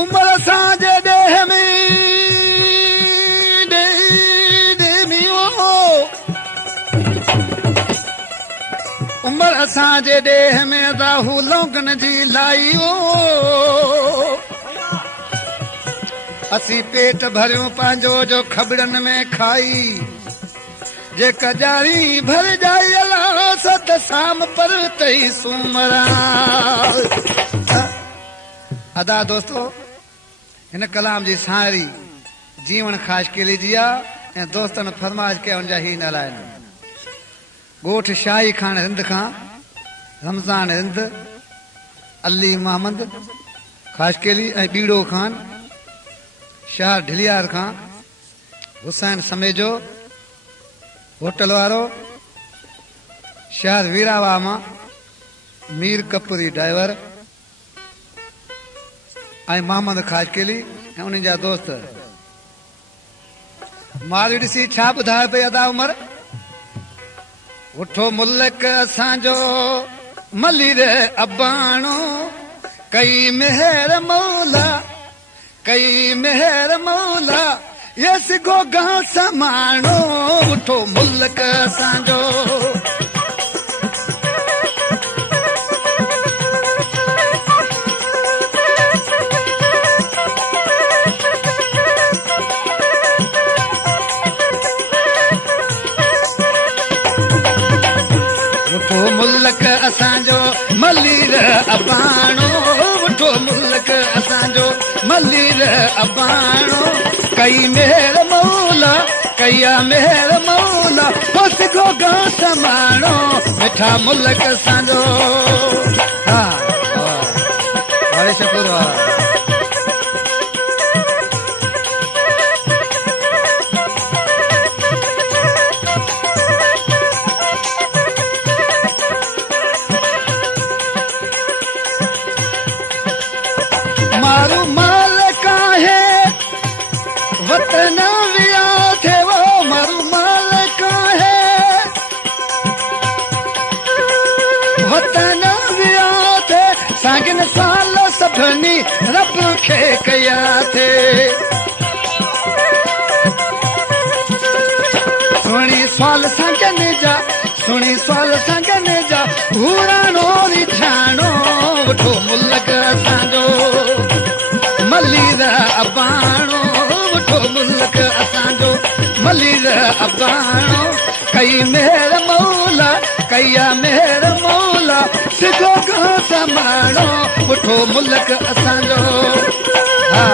उमर असांजे ॾेह में उमर असांजे ॾेह में राहू लौंगन जी लाई असीं पेट भरियूं पंहिंजो जो खबड़नि में खाई जे कजारी भर जाई अला सत शाम पर तई सूमरा अदा दोस्तों हिन कलाम जी सारी जीवन ख़ास केली जी आहे ऐं दोस्तनि फरमाइश कया हुनजा ही नाला आहिनि ॻोठ शाही खान हिंद खां रमज़ान हिंद अली मोहम्मद ख़ास केली ऐं बीड़ो खान शहर ढिलियार खां हुसैन समेजो होटल वारो शहर वीरावा मां मीर कपूरी ड्राइवर ऐं मोहम्मद ख़ास केली ऐं उन्हनि जा दोस्त मारी ॾिसी छा ॿुधाए पई अदा उमर उठो मुल्क असांजो मली रे अबाणो कई मेहर मौला यस गोगा समाणो उठो मुल्क असांजो उठो मुल्क असांजो मलीर अबाणो उठो मुल्क असांजो मलीर अबाणो कई मेहर मौला कया मेहर मौला बस गोगा समाणो मिठा मुल्क असांजो हा वाह शुक्र मारू मालिक आहे वतन विया थे वो मारू मालिक आहे वतन विया थे सागिन साल सभनी रब खे कया थे सुणी साल सागन जा पुराणो रिठाणो उठो मुल्क असांजो मलीर अबाणो उठो मुल्क असांजो मलीर अबाणो कई मेहर मौला कया मेहर मौला सिधो का समाणो उठो मुल्क असांजो हा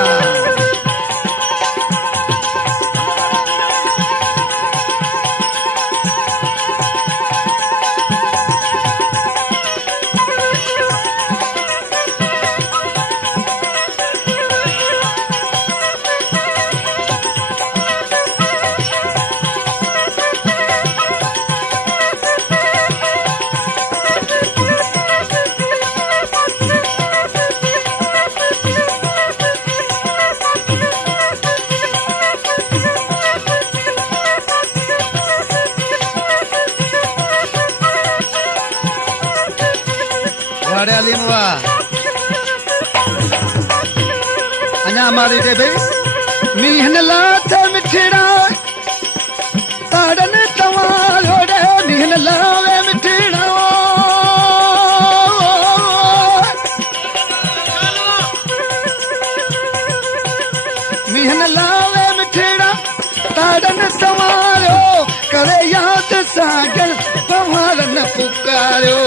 अञा मारी दे भई मीहन लाथ मिठड़ा ताड़न तवाल होड़े मीहन लावे मिठड़ा मीहन लावे मिठड़ा ताड़न तवालो करे याद सागन पवारन पुकारो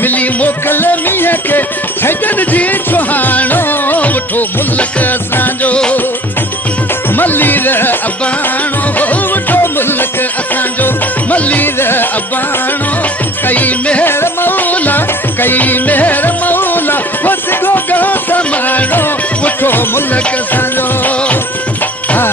मिली मोकल मीह खे छजन जी सुहाणो उठो मुल्क असांजो मलीर अबाणो उठो मुल्क असांजो मलीर अबाणो कई मेहर मौला बस गोगा समाणो उठो मुल्क असांजो हा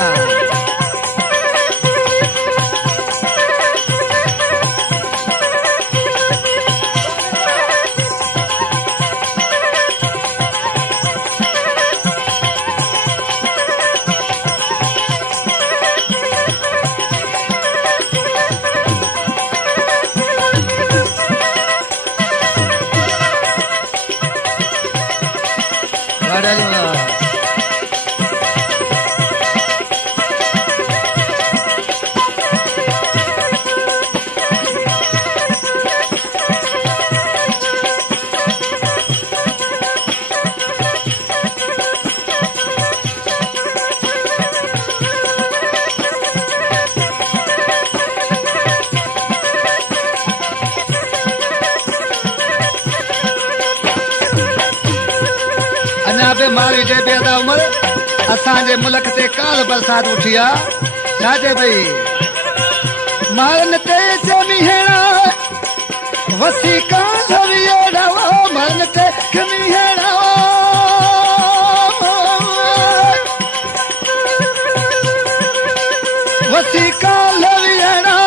मालवी जे बेदा उमर असांजे मुल्क ते काल बरसात उठी आहे छा चए पई मारन ते जमीहेड़ा वसी काल वियड़ा मारन ते जमीहेड़ा वसी काल वियड़ा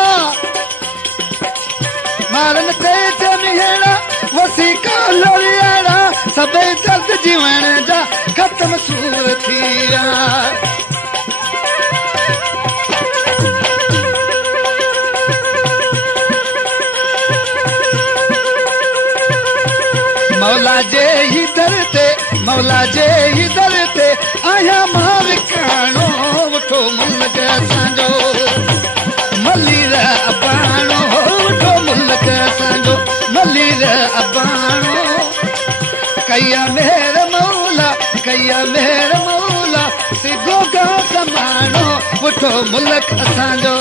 मारन ते जमीहेड़ा वसी काल वियड़ा सबे दर्द जीवन जा खत्म सूर थी विया मौला जे ही दर ते आया मां विकाणो वठो मुल्क असांजो मलीर अबाणो वठो मुल्क असांजो मलीर अबाणो कया मेहर मौला सिगो गा समाणो वठो मुल्क असांजो